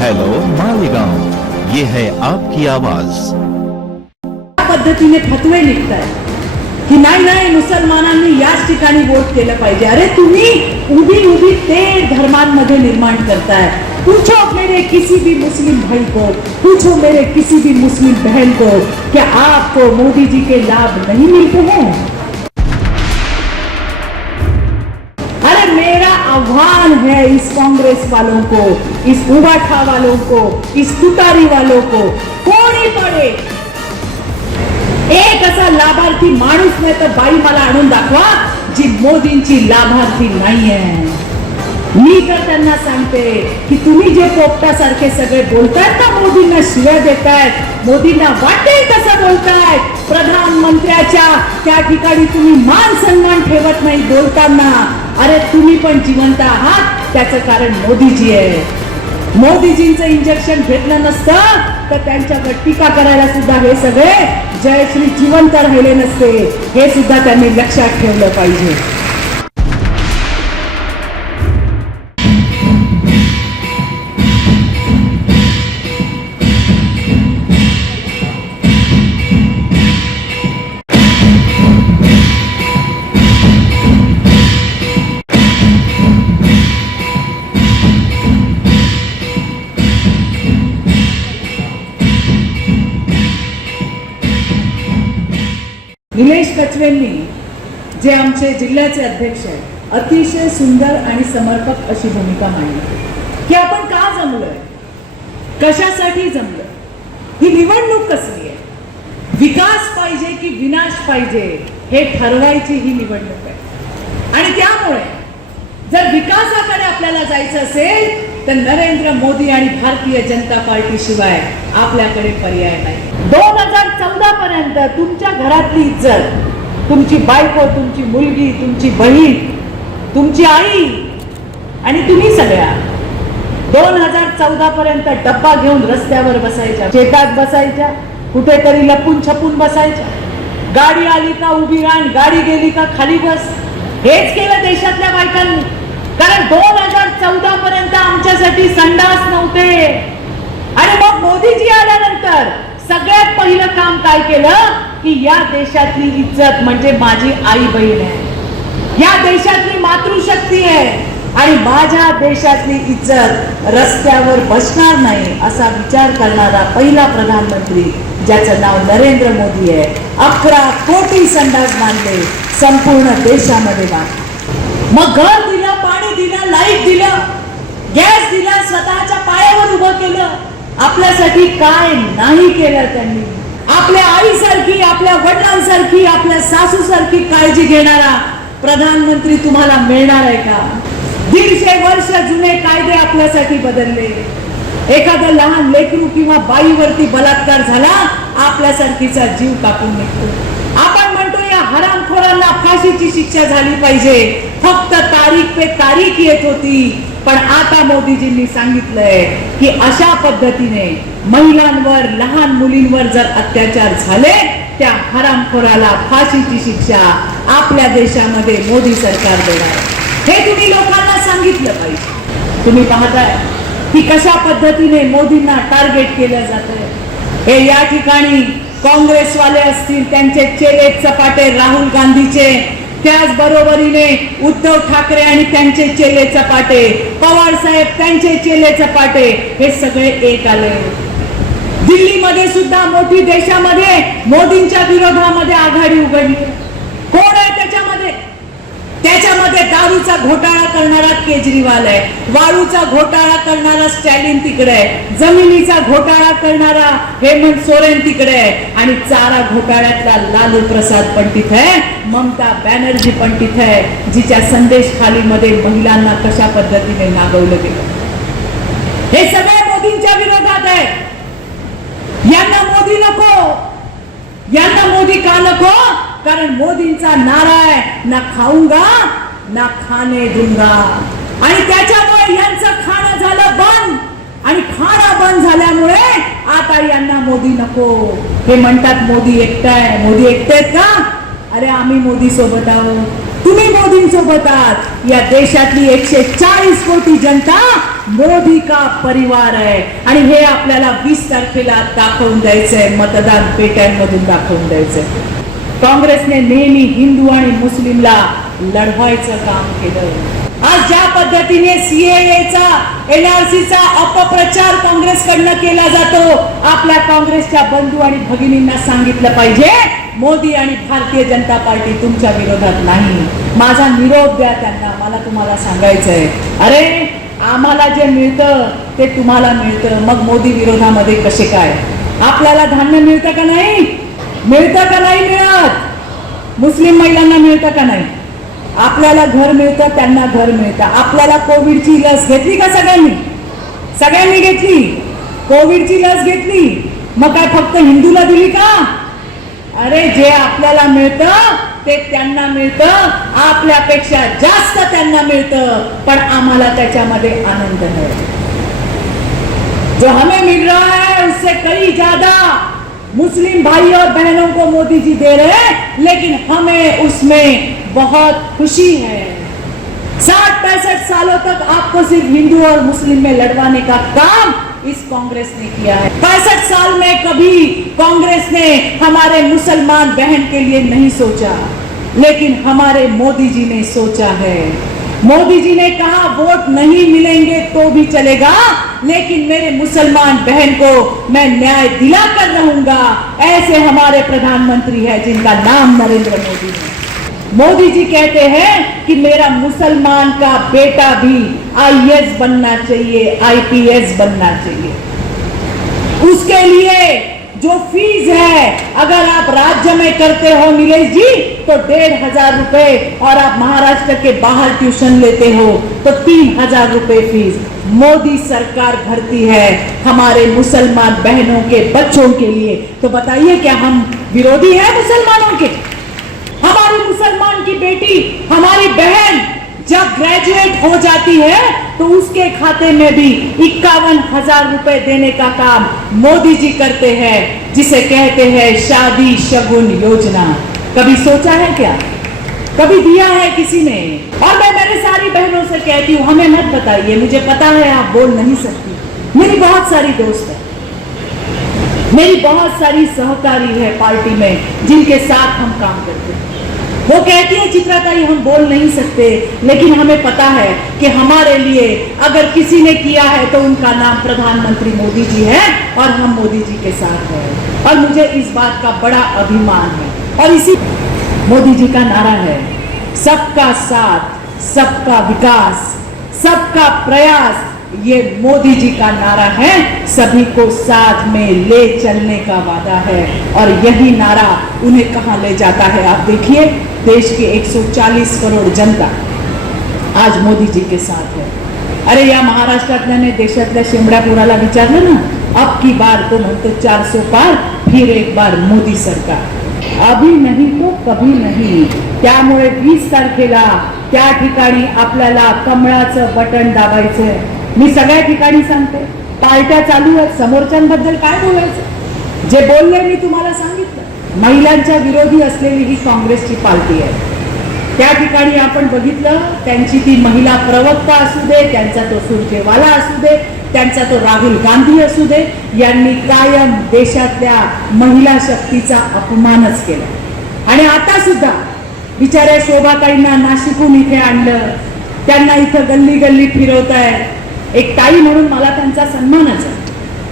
Hello Malegaon ये है आपकी आवाज़। पद्धतीने फतवे निघत आहेत की नाही नाही मुसलमानांनी याच ठिकाणी वोट केलं पाहिजे। अरे तुम्ही उभी उभी ते धर्मांमध्ये निर्माण करताय। पूछो मेरे किसी भी मुस्लिम भाई को, पूछो मेरे किसी भी मुस्लिम बहन को क्या आपको मोदी जी के लाभ नहीं मिलते हैं। अरे मेरा आह्वान है इस कांग्रेस वालों को इस उबाठा वालों को इस तुतारी वालों को। कोणी पडे? एक असा लाभार्थी माणूस नाही तर बाई मला आणून दाखवा जी मोदींची लाभार्थी नाहीये. मी तर त्यांना सांगते की तुम्ही जे पोपटासारखे सगळे बोलतायत ना मोदींना शिव्या देतायत मोदींना वाटेल कसं बोलतायत. प्रधानमंत्र्याच्या त्या ठिकाणी तुम्ही मान सन्मान ठेवत नाही बोलताना. अरे तुम्ही पण जिवंत आहात. त्याचं कारण मोदीजी आहे. मोदीजींचं इंजेक्शन घेतलं नसतं तर त्यांच्यावर टीका करायला सुद्धा हे सगळे जयश्री जिवंत राहिले नसते. हे सुद्धा त्यांनी लक्षात ठेवलं पाहिजे. कचवेंनी जे आमचे जिल्ह्याचे अध्यक्ष आहेत अतिशय सुंदर आणि समर्पक अशी भूमिका मांडली. की आपण का जमलोय? कशासाठी जमलोय? ही निवडणूक कसली आहे? विकास पाहिजे की विनाश पाहिजे हे ठरवायची ही निवडणूक आहे. आणि त्यामुळे जर विकासाकडे आपल्याला जायचं असेल तर नरेंद्र मोदी आणि भारतीय जनता पार्टी शिवाय आपल्याकडे पर्याय नाही. दोन हजार चौदा पर्यंत तुमच्या घरातली इज्जत तुमची बायको तुमची मुलगी तुमची बहीण तुमची आई आणि तुम्ही सगळ्या दोन हजार चौदा पर्यंत डब्बा घेऊन रस्त्यावर बसायच्या शेतात बसायच्या कुठेतरी लपून छपून बसायच्या. गाडी आली का उभी राहण गाडी गेली का खाली बस. हेच केलं देशातल्या बायकांनी. कारण दोन हजार चौदा पर्यंत आमच्यासाठी संडास नव्हते. आणि मग मोदीजी आल्यानंतर सगळ्यात पहिलं काम काय केलं? की या देशातली इज्जत म्हणजे माझी आई बहीण आहे. या देशातली मातृशक्ती आहे. आणि माझ्या देशातली इज्जत रस्त्यावर बसणार नाही असा विचार करणारा पहिला प्रधानमंत्री ज्याचं नाव नरेंद्र मोदी आहे अकरा कोटी संडास बांधले संपूर्ण देशामध्ये बांधले. मग घर दिलं लाइट दिलं गॅस दिला स्वतःच्या पायावर उभं केलं. आपल्यासाठी काय नाही केलं त्यांनी. आपल्या आईसारखी आपल्या वडिलांसारखी आपल्या सासूसारखी काळजी घेणारा प्रधानमंत्री तुम्हाला मिळणार आहे का? दीडशे वर्ष जुने कायदे आपल्यासाठी बदलले. एखादं लहान लेकरू किंवा बाईवरती बलात्कार झाला आपल्यासारखीचा जीव कापून निघतो. आपण म्हणतो या हरामखोरांना फाशीची शिक्षा झाली पाहिजे. फक्त तारीख पे तारीख येत होती. पण आता मोदीजींनी सांगितलंय की अशा पद्धतीने महिलांवर लहान मुलींवर जर अत्याचार झाले त्या हरामखोराला फाशीची शिक्षा आपल्या देशामध्ये मोदी सरकार देणार. हे तुम्ही लोकांना सांगितलं पाहिजे. तुम्ही पाहताय की कशा पद्धतीने मोदींना टार्गेट केलं जात हे या ठिकाणी काँग्रेसवाले असतील त्यांचे चेले चपाटे राहुल गांधीचे त्याच बरोबरीने उद्धव ठाकरे आणि त्यांचे चेले चपाटे पवार साहेब त्यांचे चेले चपाटे हे सगळे एक आले. दिल्लीमध्ये सुद्धा मोठी देशामध्ये मोदींच्या विरोधामध्ये आघाडी उघडली. त्याच्यामध्ये दारूचा घोटाळा करणारा केजरीवाल आहे. वाळूचा घोटाळा करणारा स्टॅलिन तिकडे आहे. जमिनीचा घोटाळा करणारा हेमंत सोरेन तिकडे आहे. आणि चारा घोटाळ्यातला लालू प्रसाद पण तिथे आहे. ममता बॅनर्जी पण तिथे आहे. जिच्या संदेश खालीमध्ये महिलांना कशा पद्धतीने नागवलं गेलं. हे सगळे मोदींच्या विरोधात आहे. यांना मोदी नको. यांना मोदी का नको? कारण मोदींचा नारा आहे ना खाऊंगा ना खाणे दूंगा आणि त्याच्यामुळे यांचं खाणं झालं बंद. आणि खाणं बंद झाल्यामुळे आता यांना मोदी नको. हे म्हणतात मोदी एकटाय मोदी एकटेत का? अरे आम्ही मोदी सोबत आहोत. तुम्ही मोदींसोबत आहात. या देशातली एकशे चाळीस कोटी जनता मोदी का परिवार आहे? आणि हे आपल्याला वीस तारखेला दाखवून द्यायचंय मतदान पेट्यांमधून दाखवून द्यायचंय. काँग्रेसने नेहमी हिंदू आणि मुस्लिमला लढवायचं काम केलं. आज ज्या पद्धतीने सीएचा एनआरसीचा अपप्रचार काँग्रेसकडनं केला जातो आपल्या काँग्रेसच्या बंधू आणि भगिनींना सांगितलं पाहिजे मोदी आणि भारतीय जनता पार्टी तुमच्या विरोधात नाही. माझा निरोप द्या त्यांना मला तुम्हाला सांगायचंय. अरे आम्हाला जे मिळतं ते तुम्हाला मिळतं. मग मोदी विरोधामध्ये कसे काय? आपल्याला धान्य मिळतं का नाही? मिळतं का नाही मिळत? मुस्लिम महिलांना मिळतं का नाही? आपल्याला घर मिळतं त्यांना घर मिळतं. आपल्याला कोविडची लस घेतली का सगळ्यांनी? सगळ्यांनी घेतली. कोविडची लस घेतली. मग काय फक्त हिंदूला दिली का? अरे जे आपल्याला मिळतं ते त्यांना मिळतं. आपल्यापेक्षा जास्त त्यांना मिळतं. पण आम्हाला त्याच्यामध्ये आनंद मिळतो जो हमें मिल रहा है उससे कई ज्यादा मुस्लिम भाई और बहनों को मोदी जी दे रहे हैं, लेकिन हमें उसमें बहुत खुशी है। साठ पैंसठ सालों तक आपको सिर्फ़ हिंदू और मुस्लिम में लड़वाने का काम इस कांग्रेस ने किया है। पैंसठ साल में कभी कांग्रेस ने हमारे मुसलमान बहन के लिए नहीं सोचा, लेकिन हमारे मोदी जी ने सोचा है। मोदी जी ने कहा, वोट नहीं मिलेंगे तो भी चलेगा, लेकिन मेरे मुसलमान बहन को मैं न्याय दिला कर रहूँगा। ऐसे हमारे प्रधानमंत्री है, जिनका नाम नरेंद्र मोदी है मोदी जी कहते हैं कि मेरा मुसलमान का बेटा भी आईएएस बनना चाहिए, आईपीएस बनना चाहिए। उसके लिए जो फ़ीस है, अगर आप राज्य में करते हो नीलेश जी तो डेढ़ हज़ार रुपए और आप महाराष्ट्र के बाहर ट्यूशन लेते हो तो तीन हज़ार रुपए फ़ीस मोदी सरकार भरती है हमारे मुसलमान बहनों के बच्चों के लिए। तो बताइए, क्या हम विरोधी हैं मुसलमानों के? हमारी मुसलमान की बेटी, हमारी बहन जब ग्रेजुएट हो जाती है तो उसके खाते में भी इक्यावन हज़ार रुपए देने का काम मोदी जी करते हैं, जिसे कहते हैं शादी शगुन योजना। कभी सोचा है क्या? कभी दिया है किसी ने? और मैं मेरे सारी बहनों से कहती हूँ, हमें मत बताइए, मुझे पता है आप बोल नहीं सकती। मेरी बहुत सारी दोस्त है। मेरी बहुत सारी सहकारी है पार्टी में, जिनके साथ हम काम करते हैं। वो कहती है चित्राताई हम बोल नहीं सकते, लेकिन हमें पता है कि हमारे लिए अगर किसी ने किया है तो उनका नाम प्रधानमंत्री मोदी जी है और हम मोदी जी के साथ हैं। और मुझे इस बात का बड़ा अभिमान है। और इसी मोदी जी का नारा है, सबका साथ, सबका विकास, सबका प्रयास, ये मोदी जी का नारा है, सभी को साथ में ले चलने का वादा है। और यही नारा उन्हें कहाँ ले जाता है, आप देखिए। देश की 140 करोड़ जनता आज मोदी जी के साथ है। अरे या महाराष्ट्रातल्याने देशातल्या शेंबड्यापुराला विचारलं ना अब की बार तो म्हणतो चारसो पार फिर एक बार मोदी सरकार। अभी नाही तो कभी नाही। त्यामुळे वीस तारखेला त्या ठिकाणी आपल्याला कमळाचं बटन दाबायचंय मी सगळ्या ठिकाणी सांगते पार्ट्या चालू आहेत समोरच्यांबद्दल काय बोलायचं? जे बोलले मी तुम्हाला सांगितलं. महिलांच्या विरोधी असलेली ही काँग्रेसची पार्टी आहे. त्या ठिकाणी आपण बघितलं त्यांची ती महिला प्रवक्ता असू दे त्यांचा तो सुरजेवाला असू दे त्यांचा तो राहुल गांधी असू दे यांनी कायम देशातल्या महिला शक्तीचा अपमानच केला. आणि आता सुद्धा बिचाऱ्या शोभाताईंना नाशिकहून इथे आणलं. त्यांना इथं गल्ली गल्ली फिरवत आहे एक ताई म्हणून मला त्यांचा सन्मानच आहे.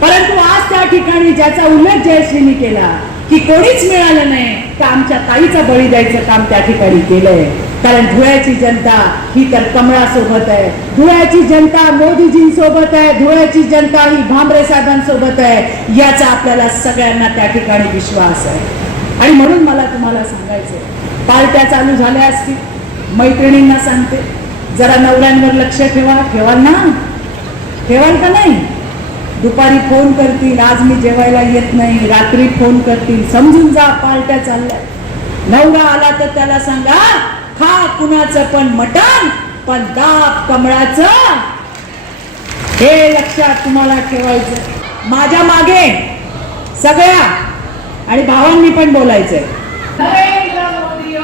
परंतु आज त्या ठिकाणी ज्याचा उल्लेख जयश्रीनी केला की कोणीच मिळालं नाही तर आमच्या ताईचा बळी द्यायचं काम त्या ठिकाणी केलंय? कारण धुळ्याची जनता ही तर कमळासोबत आहे. धुळ्याची जनता मोदीजींसोबत आहे. धुळ्याची जनता ही भांबरे साहेबांसोबत आहे. याचा आपल्याला सगळ्यांना त्या ठिकाणी विश्वास आहे. आणि म्हणून मला तुम्हाला सांगायचं पार्ट्या चालू झाल्या असतील. मैत्रिणींना सांगते जरा नवऱ्यांवर लक्ष ठेवा. ठेवाल ना? ठेवाल का नाही? दुपारी फोन करतील आज मी जेवायला येत नाही रात्री फोन करतील. समजून जा पार्ट्या चालल्या. नवरा आला तर त्याला सांगा खा कुणाचं पण मटण पण दाब कमळाचं. हे लक्षात तुम्हाला ठेवायचं माझ्या मागे सगळ्या आणि भावांनी पण बोलायचंय. नरेंद्र मोदी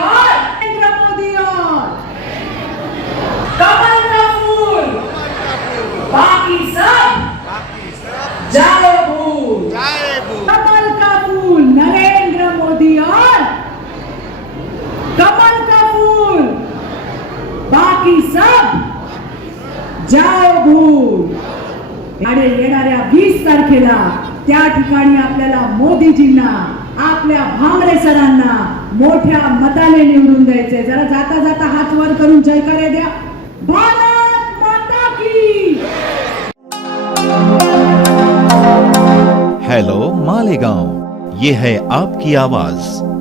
आणि येणाऱ्या वीस तारखेला त्या ठिकाणी आपल्याला मोदीजींना आपल्या भांगरे सरांना मोठ्या मताने निवडून द्यायचे. जरा जाता जाता हात वर करून जयकारे द्या. भारत माता की! हेलो मालेगांव ये है आपकी आवाज.